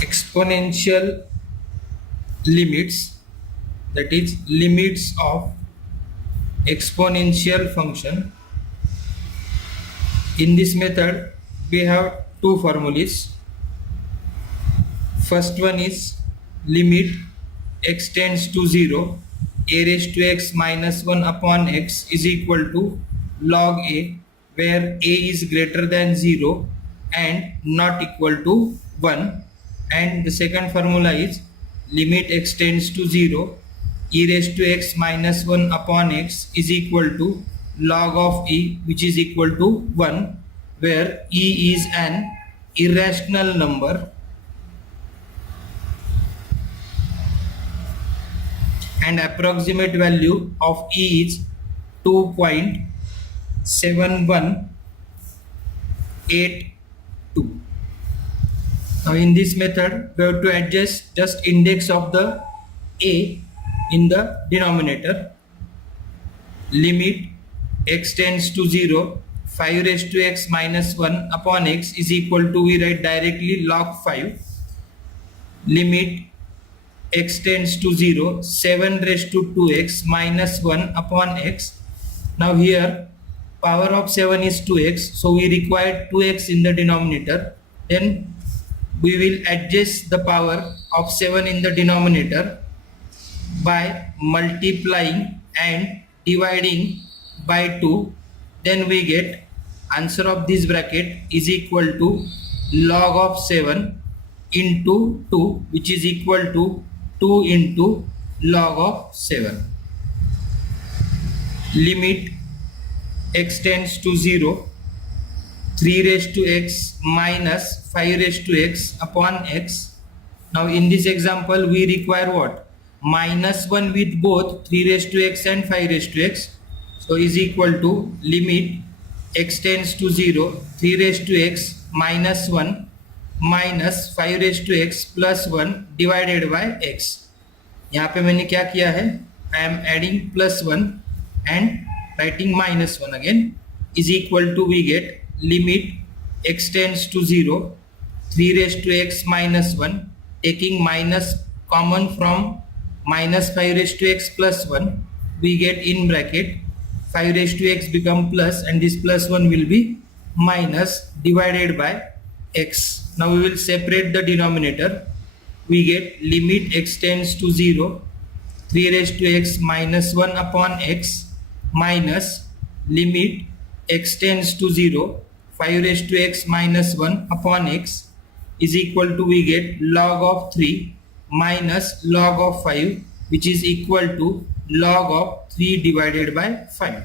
exponential limits, that is limits of exponential function. In this method we have two formulas. First one is limit x tends to 0, a raised to x minus 1 upon x is equal to log a, where a is greater than 0 and not equal to 1. And the second formula is limit x tends to 0, e raised to x minus 1 upon x is equal to log of e, which is equal to 1, where e is an irrational number and approximate value of e is 2.7182. Now in this method we have to adjust just index of the a in the denominator. Limit x tends to 0, 5 raised to x minus 1 upon x is equal to, we write directly log 5. Limit x tends to 0, 7 raised to 2x minus 1 upon x. Now here power of 7 is 2x, so we require 2x in the denominator. Then we will adjust the power of 7 in the denominator by multiplying and dividing by 2. Then we get answer of this bracket is equal to log of 7 into 2, which is equal to 2 into log of 7. Limit x tends to 0, 3 raised to x minus 5 raised to x upon x. Now in this example we require what? Minus 1 with both 3 raised to x and 5 raised to x. So is equal to limit x tends to 0, 3 raised to x minus 1 minus 5 raise to x plus 1 divided by x. यहाँ पे मैंने क्या किया है, I am adding plus 1 and writing minus 1 again is equal to, we get limit x tends to 0, 3 raise to x minus 1, taking minus common from minus 5 raised to x plus 1, we get in bracket 5 raised to x become plus, and this plus 1 will be minus divided by x. Now we will separate the denominator. We get limit x tends to 0, 3 raised to x minus 1 upon x, minus limit x tends to 0, 5 raised to x minus 1 upon x is equal to, we get log of 3 minus log of 5, which is equal to log of 3 divided by 5.